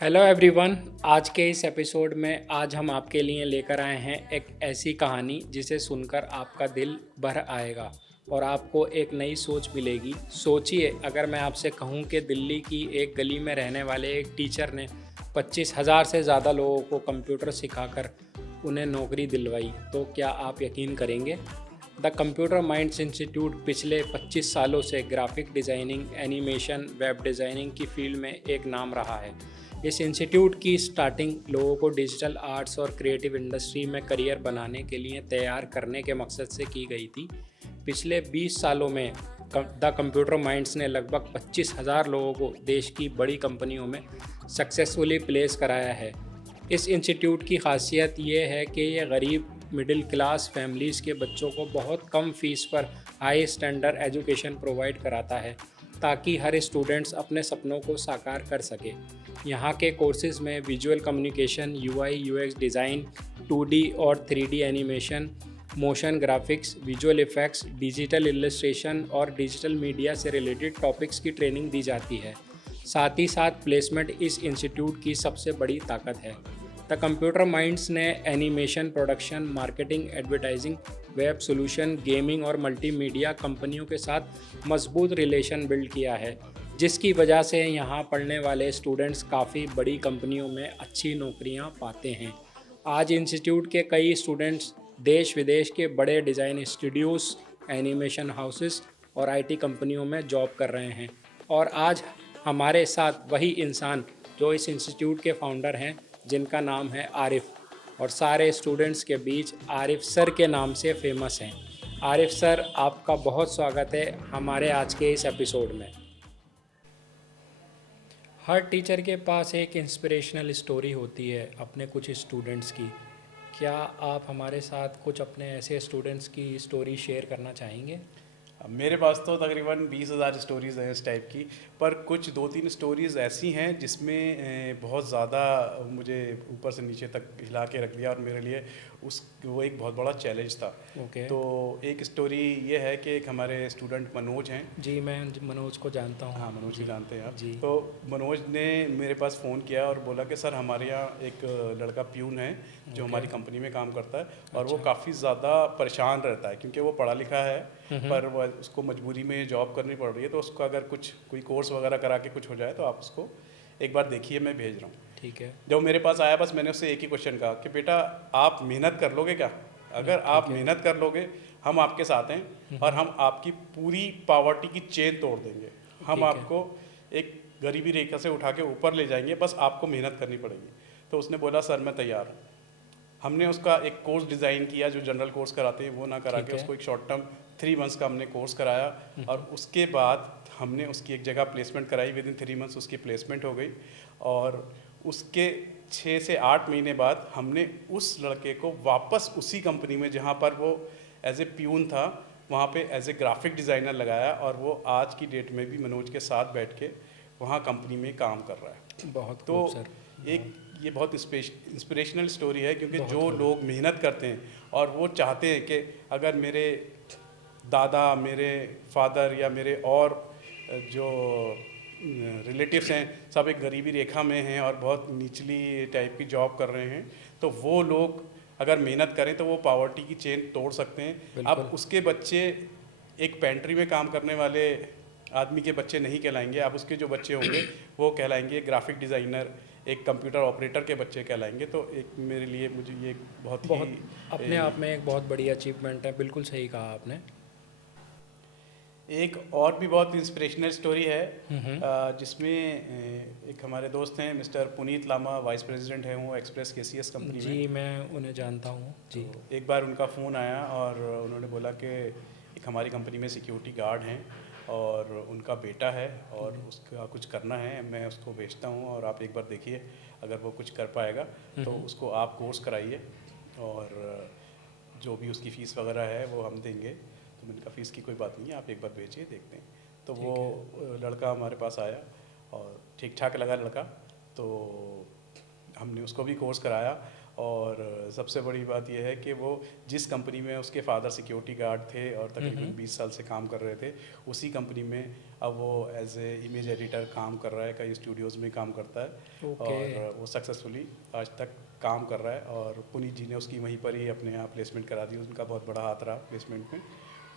Hello everyone. आज के इस एपिसोड में आज हम आपके लिए लेकर आए हैं एक ऐसी कहानी जिसे सुनकर आपका दिल भर आएगा और आपको एक नई सोच मिलेगी। सोचिए, अगर मैं आपसे कहूं कि दिल्ली की एक गली में रहने वाले एक टीचर ने 25,000 से ज़्यादा लोगों को कंप्यूटर सिखाकर उन्हें नौकरी दिलवाई, तो क्या आप यकीन करेंगे? द कंप्यूटर माइंड्स इंस्टीट्यूट पिछले 25 सालों से graphic designing, animation, web designing की फील्ड में एक नाम रहा है। इस इंस्टीट्यूट की स्टार्टिंग लोगों को डिजिटल आर्ट्स और क्रिएटिव इंडस्ट्री में करियर बनाने के लिए तैयार करने के मकसद से की गई थी। पिछले 20 सालों में द कंप्यूटर माइंड्स ने लगभग 25,000 लोगों को देश की बड़ी कंपनियों में सक्सेसफुली प्लेस कराया है। इस इंस्टीट्यूट की खासियत ये है कि ये गरीब मिडिल क्लास फैमिलीज़ के बच्चों को बहुत कम फीस पर हाई स्टैंडर्ड एजुकेशन प्रोवाइड कराता है, ताकि हर स्टूडेंट्स अपने सपनों को साकार कर सके। यहाँ के कोर्सेज़ में visual communication, UI UX design, 2D और 3D animation, motion graphics, visual effects, digital illustration और डिजिटल मीडिया से रिलेटेड टॉपिक्स की ट्रेनिंग दी जाती है। साथ ही साथ प्लेसमेंट इस इंस्टीट्यूट की सबसे बड़ी ताकत है। द कंप्यूटर माइंड्स ने animation, production, marketing, advertising, web solution, gaming और मल्टीमीडिया कंपनियों के साथ मजबूत रिलेशन बिल्ड किया है, जिसकी वजह से यहाँ पढ़ने वाले स्टूडेंट्स काफ़ी बड़ी कंपनियों में अच्छी नौकरियाँ पाते हैं। आज इंस्टीट्यूट के कई स्टूडेंट्स देश विदेश के बड़े डिज़ाइन स्टूडियोज़, एनिमेशन हाउसेस और आईटी कंपनियों में जॉब कर रहे हैं। और आज हमारे साथ वही इंसान जो इस इंस्टीट्यूट के फाउंडर हैं, जिनका नाम है आरिफ, और सारे स्टूडेंट्स के बीच आरिफ सर के नाम से फेमस हैं। आरिफ सर, आपका बहुत स्वागत है हमारे आज के इस एपिसोड में। हर टीचर के पास एक इंस्पिरेशनल स्टोरी होती है अपने कुछ स्टूडेंट्स की। क्या आप हमारे साथ कुछ अपने ऐसे स्टूडेंट्स की स्टोरी शेयर करना चाहेंगे? मेरे पास तो तकरीबन 20,000 स्टोरीज़ हैं इस टाइप की। पर कुछ दो तीन स्टोरीज़ ऐसी हैं जिसमें बहुत ज़्यादा मुझे ऊपर से नीचे तक हिला के रख दिया, और मेरे लिए वो एक बहुत बड़ा चैलेंज था। ओके। तो एक स्टोरी ये है कि एक हमारे स्टूडेंट मनोज हैं। जी, मैं मनोज को जानता हूँ। हाँ, मनोज जी। को जानते हैं आप। जी। तो मनोज ने मेरे पास फ़ोन किया और बोला कि सर, हमारे यहाँ एक लड़का प्यून है जो ओके। हमारी कंपनी में काम करता है, और वो अच्छा। काफ़ी ज़्यादा परेशान रहता है क्योंकि वो पढ़ा लिखा है, हम्म। पर वो उसको मजबूरी में जॉब करनी पड़ रही है। तो उसको अगर कोई कोर्स वगैरह करा के कुछ हो जाए तो आप उसको एक बार देखिए, मैं भेज रहा हूँ। ठीक है। जब मेरे पास आया, बस मैंने उससे एक ही क्वेश्चन कहा कि बेटा, आप मेहनत कर लोगे क्या? अगर आप ठीक है। मेहनत कर लोगे, हम आपके साथ हैं और हम आपकी पूरी पॉवर्टी की चेन तोड़ देंगे। हम ठीक है। आपको एक गरीबी रेखा से उठा के ऊपर ले जाएंगे, बस आपको मेहनत करनी पड़ेगी। तो उसने बोला, सर मैं तैयार हूँ। हमने उसका एक कोर्स डिज़ाइन किया, जो जनरल कोर्स कराते हैं वो ना करा ठीक के है। उसको एक शॉर्ट टर्म 3 मंथ्स का हमने कोर्स कराया, और उसके बाद हमने उसकी एक जगह प्लेसमेंट कराई। विद इन 3 मंथ्स उसकी प्लेसमेंट हो गई, और उसके 6 से 8 महीने बाद हमने उस लड़के को वापस उसी कंपनी में, जहाँ पर वो एज ए प्यून था, वहाँ पे एज ए ग्राफिक डिज़ाइनर लगाया, और वो आज की डेट में भी मनोज के साथ बैठ के वहाँ कंपनी में काम कर रहा है। बहुत तो खूब सर। एक ये बहुत इंस्पिरेशनल स्टोरी है, क्योंकि बहुत जो खूब। लोग मेहनत करते हैं और वो चाहते हैं कि अगर मेरे दादा, मेरे फादर या मेरे और जो रिलेटिव्स हैं, सब एक गरीबी रेखा में हैं और बहुत निचली टाइप की जॉब कर रहे हैं, तो वो लोग अगर मेहनत करें तो वो पॉवर्टी की चेन तोड़ सकते हैं। अब बिल्कुल। उसके बच्चे एक पेंट्री में काम करने वाले आदमी के बच्चे नहीं कहलाएंगे। अब उसके जो बच्चे होंगे वो कहलाएंगे ग्राफिक डिज़ाइनर, एक कंप्यूटर ऑपरेटर के बच्चे कहलाएंगे। तो एक मेरे लिए, मुझे ये बहुत ही बहुत अपने आप में एक बहुत बड़ी अचीवमेंट है। बिल्कुल सही कहा आपने। एक और भी बहुत इंस्पिरेशनल स्टोरी है, हम्म। जिसमें एक हमारे दोस्त हैं mister Puneet Lama, vice president हैं वो एक्सप्रेस केसीएस कंपनी में। जी, मैं उन्हें जानता हूँ। तो जी। एक बार उनका फ़ोन आया और उन्होंने बोला कि एक हमारी कंपनी में सिक्योरिटी गार्ड हैं और उनका बेटा है और उसका कुछ करना है, मैं उसको भेजता हूँ और आप एक बार देखिए, अगर वो कुछ कर पाएगा तो उसको आप कोर्स कराइए, और जो भी उसकी फ़ीस वगैरह है वो हम देंगे। तो मैंने कहा, फ़ीस की कोई बात नहीं है, आप एक बार भेजिए, देखते हैं। तो वो ठीक है। लड़का हमारे पास आया और ठीक ठाक लगा लड़का, तो हमने उसको भी कोर्स कराया, और सबसे बड़ी बात यह है कि वो जिस कंपनी में उसके फादर सिक्योरिटी गार्ड थे और तकरीबन 20 साल से काम कर रहे थे, उसी कंपनी में अब वो एज ए इमेज एडिटर काम कर रहा है, कई स्टूडियोज़ में काम करता है। और वो सक्सेसफुली आज तक काम कर रहा है और पुनीत जी ने उसकी वहीं पर ही अपने यहाँ प्लेसमेंट करा दी। उनका बहुत बड़ा हाथ रहा प्लेसमेंट में।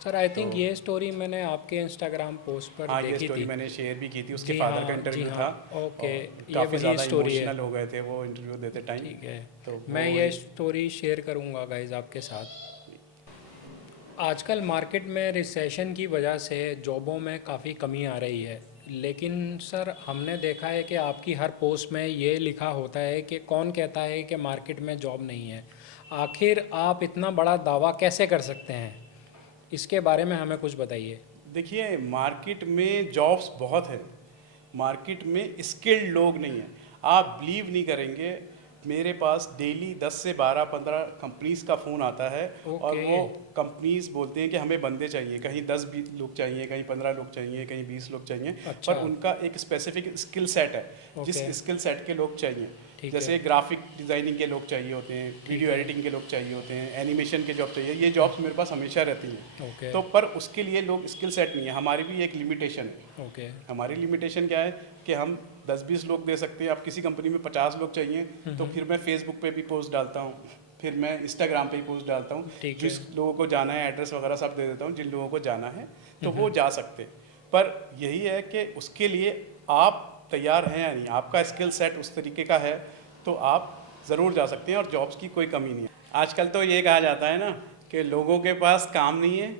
सर आई थिंक ये स्टोरी मैंने आपके इंस्टाग्राम पोस्ट पर हाँ, देखी ये स्टोरी थी। मैंने शेयर भी की थी। उसके जी फादर हाँ, का इंटरव्यू जी था। हाँ, ओके, ये काफ़ी वही ज़्यादा स्टोरी है। इमोशनल हो गए थे वो इंटरव्यू देते टाइम। ठीक है, तो मैं ये स्टोरी शेयर करूँगा गाइज आपके साथ। आजकल मार्केट में रिसेशन की वजह से जॉबों में काफ़ी कमी आ रही है, लेकिन सर हमने देखा है कि आपकी हर पोस्ट में ये लिखा होता है कि कौन कहता है कि मार्केट में जॉब नहीं है। आखिर आप इतना बड़ा दावा कैसे कर सकते हैं? इसके बारे में हमें कुछ बताइए। देखिए, मार्केट में जॉब्स बहुत हैं, मार्केट में स्किल्ड लोग नहीं हैं। आप बिलीव नहीं करेंगे, मेरे पास डेली 10 से 12-15 कंपनीज का फ़ोन आता है और ओके। वो कंपनीज बोलते हैं कि हमें बंदे चाहिए, कहीं 10-20 लोग चाहिए, कहीं 15 लोग चाहिए, कहीं 20 लोग चाहिए। अच्छा। पर उनका एक स्पेसिफिक स्किल सेट है, जिस ओके। स्किल सेट के लोग चाहिए। ठीक जैसे है। ग्राफिक डिज़ाइनिंग के लोग चाहिए होते हैं, वीडियो एडिटिंग के लोग चाहिए होते हैं, एनिमेशन के जॉब चाहिए। ये जॉब्स मेरे पास हमेशा रहती हैं। ओके। तो पर उसके लिए लोग स्किल सेट नहीं है। हमारी भी एक लिमिटेशन है। ओके। हमारी लिमिटेशन क्या है कि हम 10-20 लोग दे सकते हैं। आप किसी कंपनी में 50 लोग चाहिए तो फिर मैं फेसबुक पे भी पोस्ट डालता हूँ, फिर मैं इंस्टाग्राम पे भी पोस्ट डालता हूँ। ठीक है। जिस लोगों को जाना है एड्रेस वगैरह सब दे देता हूँ, जिन लोगों को जाना है तो वो जा सकते हैं। पर यही है कि उसके लिए आप तैयार हैं या नहीं, आपका स्किल सेट उस तरीके का है तो आप ज़रूर जा सकते हैं और जॉब्स की कोई कमी नहीं है। आजकल तो ये कहा जाता है ना कि लोगों के पास काम नहीं है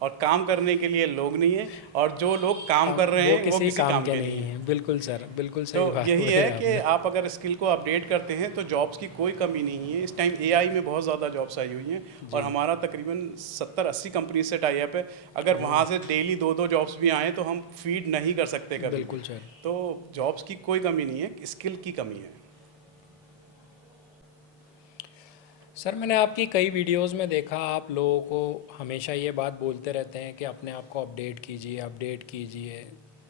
और काम करने के लिए लोग नहीं है, और जो लोग काम कर रहे हैं वो किसी काम के नहीं है। बिल्कुल सर, बिल्कुल सही तो बात यही बोले है आपने। कि आप अगर स्किल को अपडेट करते हैं तो जॉब्स की कोई कमी नहीं है। इस टाइम एआई में बहुत ज़्यादा जॉब्स आई हुई हैं और हमारा तकरीबन 70-80 कंपनी से टाई अप है। अगर वहाँ से डेली 2-2 जॉब्स भी आएँ तो हम फीड नहीं कर सकते कभी। बिल्कुल सर। तो जॉब्स की कोई कमी नहीं है, स्किल की कमी है। सर मैंने आपकी कई वीडियोस में देखा, आप लोगों को हमेशा ये बात बोलते रहते हैं कि अपने आप को अपडेट कीजिए, अपडेट कीजिए।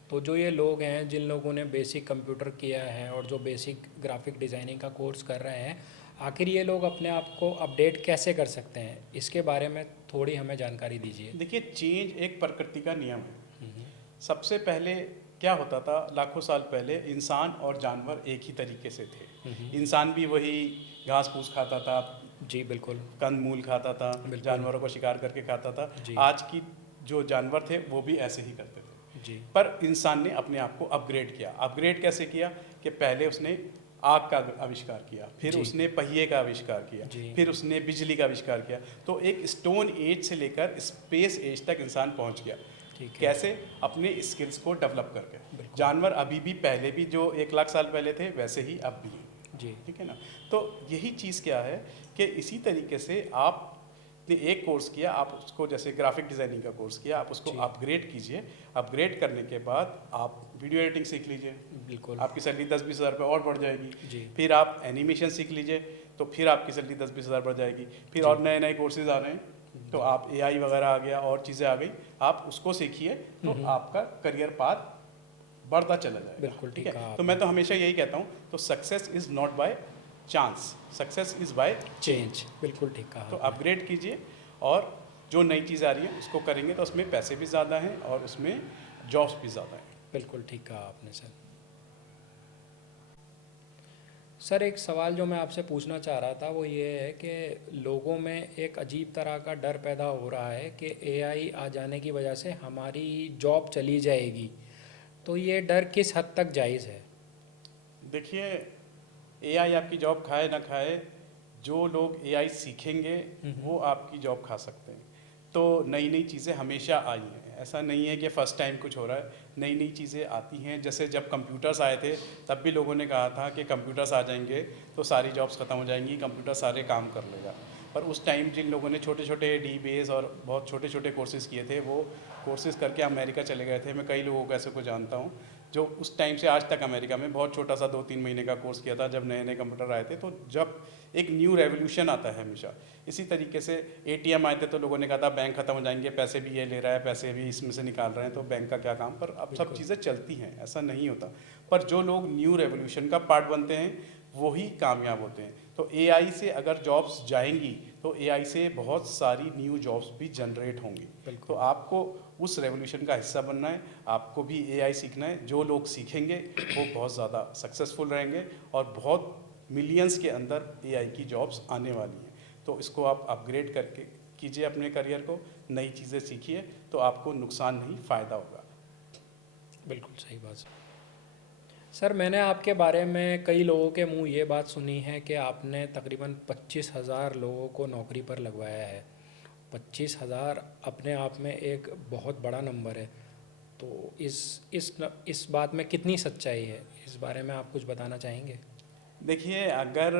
तो जो ये लोग हैं जिन लोगों ने बेसिक कंप्यूटर किया है और जो बेसिक ग्राफिक डिज़ाइनिंग का कोर्स कर रहे हैं, आखिर ये लोग अपने आप को अपडेट कैसे कर सकते हैं? इसके बारे में थोड़ी हमें जानकारी दीजिए। देखिए, चेंज एक प्रकृति का नियम है। सबसे पहले क्या होता था, लाखों साल पहले इंसान और जानवर एक ही तरीके से थे। इंसान भी वही घास फूस खाता था, जी बिल्कुल। कंद मूल खाता था, बिल्कुल। जानवरों को शिकार करके खाता था। जी। आज की जो जानवर थे वो भी ऐसे ही करते थे। जी। पर इंसान ने अपने आप को अपग्रेड किया। अपग्रेड कैसे किया कि पहले उसने आग का आविष्कार किया, फिर जी। उसने पहिए का आविष्कार किया, जी। फिर उसने बिजली का आविष्कार किया। तो एक स्टोन एज से लेकर स्पेस एज तक इंसान पहुंच गया। ठीक है। कैसे? अपने स्किल्स को डेवलप करके। जानवर अभी भी, पहले भी जो 1 लाख साल पहले थे वैसे ही अब भी हैं। जी। ठीक है ना? तो यही चीज़ क्या है कि इसी तरीके से आपने एक कोर्स किया, आप उसको जैसे ग्राफिक डिज़ाइनिंग का कोर्स किया, आप उसको जी। अपग्रेड कीजिए। अपग्रेड करने के बाद आप वीडियो एडिटिंग सीख लीजिए, बिल्कुल। आपकी सैलरी 10-20 हज़ार रुपये और बढ़ जाएगी। जी। फिर आप एनिमेशन सीख लीजिए तो फिर आपकी सैलरी 10-20 हज़ार बढ़ जाएगी। फिर और नए नए कोर्सेज आ रहे हैं तो आप एआई वगैरह आ गया और चीज़ें आ गई, आप उसको सीखिए तो आपका करियर पाथ बढ़ता चला जाएगा। बिल्कुल ठीक है। तो मैं तो हमेशा यही कहता हूँ, तो success is not by chance, success is by change. बिल्कुल ठीक कहा तो आपने। अपग्रेड कीजिए और जो नई चीज़ आ रही है उसको करेंगे तो उसमें पैसे भी ज़्यादा हैं और उसमें जॉब्स भी ज़्यादा हैं। बिल्कुल ठीक कहा आपने सर। सर एक सवाल जो मैं आपसे पूछना चाह रहा था वो ये है कि लोगों में एक अजीब तरह का डर पैदा हो रहा है कि एआई आ जाने की वजह से हमारी जॉब चली जाएगी। तो ये डर किस हद तक जायज़ है? देखिए, एआई आपकी जॉब खाए ना खाए, जो लोग एआई सीखेंगे वो आपकी जॉब खा सकते हैं। तो नई नई चीज़ें हमेशा आई हैं, ऐसा नहीं है कि फ़र्स्ट टाइम कुछ हो रहा है। नई नई चीज़ें आती हैं। जैसे जब कंप्यूटर्स आए थे तब भी लोगों ने कहा था कि कंप्यूटर्स आ जाएंगे तो सारी जॉब्स ख़त्म हो जाएंगी, कंप्यूटर सारे काम कर लेगा। पर उस टाइम जिन लोगों ने छोटे छोटे डी बेस और बहुत छोटे छोटे कोर्सेज़ किए थे वो कोर्सेज़ करके अमेरिका चले गए थे। मैं कई लोगों को ऐसे को जानता हूँ जो उस टाइम से आज तक अमेरिका में बहुत छोटा सा 2-3 महीने का कोर्स किया था जब नए नए कंप्यूटर आए थे। तो जब एक न्यू रेवोल्यूशन आता है हमेशा, इसी तरीके से एटीएम आए थे तो लोगों ने कहा था बैंक खत्म हो जाएंगे, पैसे भी ये ले रहा है, पैसे भी इसमें से निकाल रहे हैं तो बैंक का क्या काम। पर अब सब चीज़ें चलती हैं, ऐसा नहीं होता। पर जो लोग न्यू रेवोल्यूशन का पार्ट बनते हैं वही कामयाब होते हैं। तो एआई से अगर जॉब्स जाएंगी तो एआई से बहुत सारी न्यू जॉब्स भी जनरेट होंगी। तो आपको उस रेवोल्यूशन का हिस्सा बनना है, आपको भी एआई सीखना है। जो लोग सीखेंगे वो बहुत ज़्यादा सक्सेसफुल रहेंगे और बहुत मिलियंस के अंदर एआई की जॉब्स आने वाली हैं। तो इसको आप अपग्रेड करके कीजिए अपने करियर को, नई चीज़ें सीखिए, तो आपको नुकसान नहीं, फ़ायदा होगा। बिल्कुल सही बात। सर, मैंने आपके बारे में कई लोगों के मुंह ये बात सुनी है कि आपने तकरीबन 25,000 लोगों को नौकरी पर लगवाया है। 25,000 अपने आप में एक बहुत बड़ा नंबर है। तो इस बात में कितनी सच्चाई है, इस बारे में आप कुछ बताना चाहेंगे? देखिए, अगर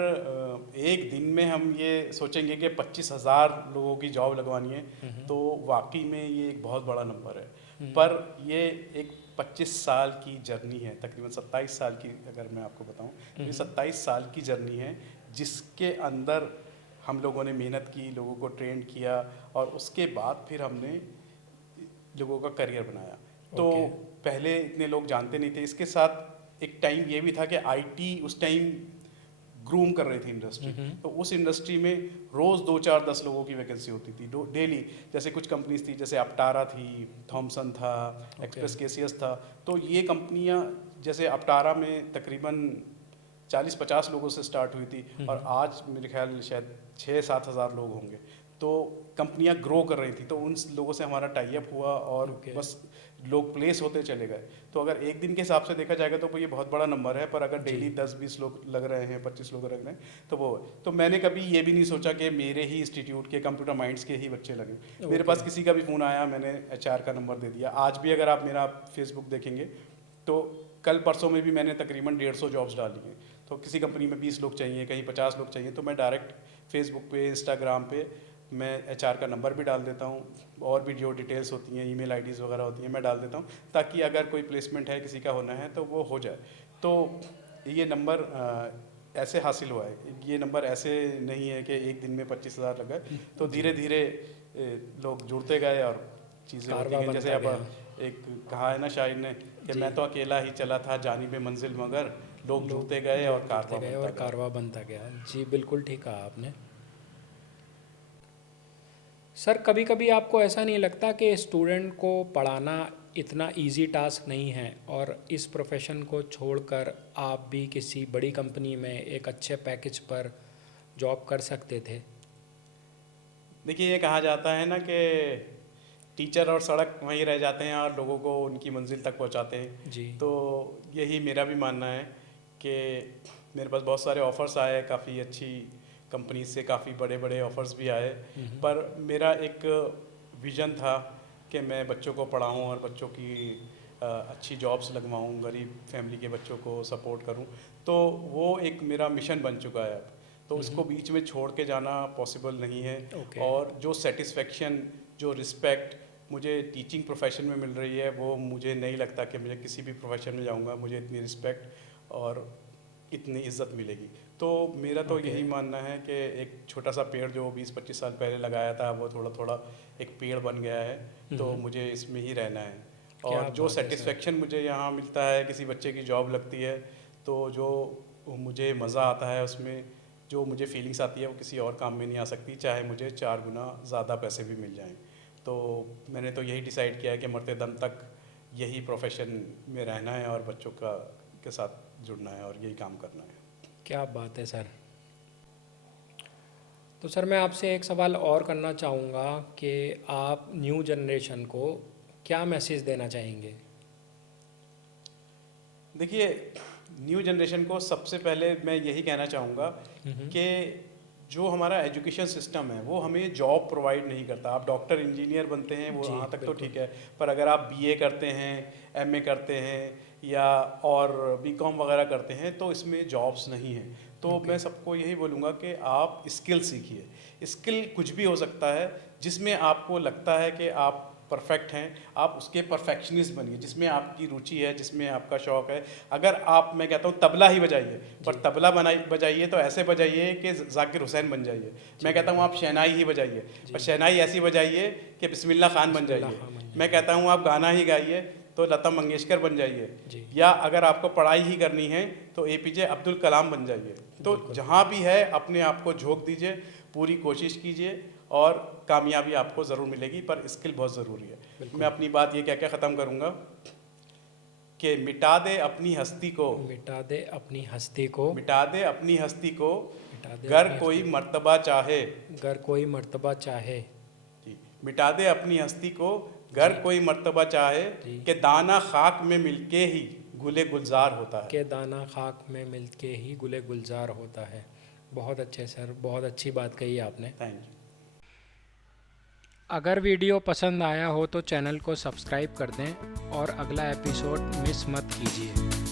एक दिन में हम ये सोचेंगे कि 25,000 लोगों की जॉब लगवानी है, तो वाकई में ये एक बहुत बड़ा नंबर है। पर ये एक 25 साल की जर्नी है, तकरीबन 27 साल की अगर मैं आपको बताऊं, तो ये 27 साल की जर्नी है जिसके अंदर हम लोगों ने मेहनत की, लोगों को ट्रेन किया और उसके बाद फिर हमने लोगों का करियर बनाया। तो पहले इतने लोग जानते नहीं थे। इसके साथ एक टाइम ये भी था कि आईटी उस टाइम ग्रूम कर रही थी इंडस्ट्री। तो उस इंडस्ट्री में रोज़ 2 4 10 लोगों की वैकेंसी होती थी डेली। जैसे कुछ कंपनीज थी, जैसे अपटारा थी, थॉमसन था, एक्सप्रेस केसीएस था। तो ये कंपनियां, जैसे अपटारा में तकरीबन 40-50 लोगों से स्टार्ट हुई थी और आज मेरे ख्याल शायद 6-7 हज़ार लोग होंगे। तो कंपनियां ग्रो कर रही थी, तो उन लोगों से हमारा टाई अप हुआ और बस लोग प्लेस होते चले गए। तो अगर एक दिन के हिसाब से देखा जाएगा तो ये बहुत बड़ा नंबर है, पर अगर डेली 10-20 लोग लग रहे हैं, 25 लोग लग रहे हैं, तो वो तो मैंने कभी ये भी नहीं सोचा कि मेरे ही इंस्टीट्यूट के कंप्यूटर माइंड्स के ही बच्चे लगे। मेरे पास किसी का भी फ़ोन आया, मैंने एचआर का नंबर दे दिया। आज भी अगर आप मेरा फेसबुक देखेंगे तो कल परसों में भी मैंने तकरीबन 150 जॉब्स डाली हैं। तो किसी कंपनी में 20 लोग चाहिए, कहीं 50 लोग चाहिए, तो मैं डायरेक्ट फेसबुक पे, इंस्टाग्राम पे मैं एचआर का नंबर भी डाल देता हूँ, और भी जो डिटेल्स होती हैं, ईमेल आईडीज़ वगैरह होती हैं, मैं डाल देता हूँ, ताकि अगर कोई प्लेसमेंट है, किसी का होना है, तो वो हो जाए। तो ये नंबर ऐसे हासिल हुआ है। ये नंबर ऐसे नहीं है कि एक दिन में 25,000 लग गए। तो धीरे धीरे लोग जुड़ते गए और चीज़ें होती गई। जैसे अब एक कहा है ना शायर ने कि मैं तो अकेला ही चला था जानिबे मंजिल, मगर लोग जुड़ते गए और कारवा बनता गया। जी, बिल्कुल ठीक कहा आपने। सर, कभी कभी आपको ऐसा नहीं लगता कि स्टूडेंट को पढ़ाना इतना इजी टास्क नहीं है और इस प्रोफेशन को छोड़कर आप भी किसी बड़ी कंपनी में एक अच्छे पैकेज पर जॉब कर सकते थे? देखिए, ये कहा जाता है ना कि टीचर और सड़क वहीं रह जाते हैं और लोगों को उनकी मंजिल तक पहुंचाते हैं। जी। तो यही मेरा भी मानना है कि मेरे पास बहुत सारे ऑफ़र्स आए, काफ़ी अच्छी कंपनी से काफ़ी बड़े बड़े ऑफ़र्स भी आए, पर मेरा एक विज़न था कि मैं बच्चों को पढ़ाऊं और बच्चों की अच्छी जॉब्स लगवाऊं, गरीब फैमिली के बच्चों को सपोर्ट करूं। तो वो एक मेरा मिशन बन चुका है अब। तो इसको बीच में छोड़ के जाना पॉसिबल नहीं है। और जो सेटिस्फेक्शन, जो रिस्पेक्ट मुझे टीचिंग प्रोफेशन में मिल रही है, वो मुझे नहीं लगता कि मुझे किसी भी प्रोफेशन में जाऊंगा मुझे इतनी रिस्पेक्ट और इतनी इज्जत मिलेगी। तो मेरा तो यही मानना है कि एक छोटा सा पेड़ जो 20-25 साल पहले लगाया था, वो थोड़ा थोड़ा एक पेड़ बन गया है। तो मुझे इसमें ही रहना है। और जो सेटिस्फेक्शन मुझे यहाँ मिलता है, किसी बच्चे की जॉब लगती है, तो जो मुझे मज़ा आता है उसमें, जो मुझे फीलिंग्स आती है, वो किसी और काम में नहीं आ सकती, चाहे मुझे 4 गुना ज़्यादा पैसे भी मिल जाएं। तो मैंने तो यही डिसाइड किया है कि मरते दम तक यही प्रोफेशन में रहना है और बच्चों के साथ जुड़ना है और यही काम करना है। क्या बात है सर। तो सर, मैं आपसे एक सवाल और करना चाहूँगा कि आप न्यू जनरेशन को क्या मैसेज देना चाहेंगे? देखिए, न्यू जनरेशन को सबसे पहले मैं यही कहना चाहूँगा कि जो हमारा एजुकेशन सिस्टम है वो हमें जॉब प्रोवाइड नहीं करता। आप डॉक्टर इंजीनियर बनते हैं, वो वहाँ तक तो ठीक है, पर अगर आप बीए करते हैं, एमए करते हैं या और बीकॉम वगैरह करते हैं, तो इसमें जॉब्स नहीं हैं। तो मैं सबको यही बोलूँगा कि आप स्किल सीखिए। स्किल कुछ भी हो सकता है, जिसमें आपको लगता है कि आप परफेक्ट हैं, आप उसके परफेक्शनिस्ट बनिए, जिसमें आपकी रुचि है, जिसमें आपका शौक़ है। अगर आप, मैं कहता हूँ तबला ही बजाइए, पर तबला बजाइए तो ऐसे बजाइए कि जाकिर हुसैन बन जाइए। मैं कहता हूँ आप शहनाई ही बजाइए, पर शहनाई ऐसी बजाइए कि बिस्मिल्लाह खान बन जाइए। मैं कहता हूँ आप गाना ही गाइए तो लता मंगेशकर बन जाइए, जी। या अगर आपको पढ़ाई ही करनी है तो एपीजे अब्दुल कलाम बन जाइए। तो जहाँ भी है अपने आप को झोंक दीजिए, पूरी कोशिश कीजिए और कामयाबी आपको ज़रूर मिलेगी, पर स्किल बहुत ज़रूरी है। मैं अपनी बात ये क्या ख़त्म करूँगा कि मिटा दे अपनी हस्ती को, मिटा दे अपनी हस्ती को, मिटा दे अपनी हस्ती को, मिटा दे गर अपनी कोई मर्तबा चाहे, गर कोई मर्तबा चाहे, जी, मिटा दे अपनी हस्ती को, घर कोई मर्तबा चाहे, कि दाना खाक में मिलके ही गुले गुलजार होता है। के दाना खाक में मिलके ही गुले गुलजार होता है। बहुत अच्छे सर, बहुत अच्छी बात कही आपने। Thank you. अगर वीडियो पसंद आया हो तो चैनल को सब्सक्राइब कर दें और अगला एपिसोड मिस मत कीजिए।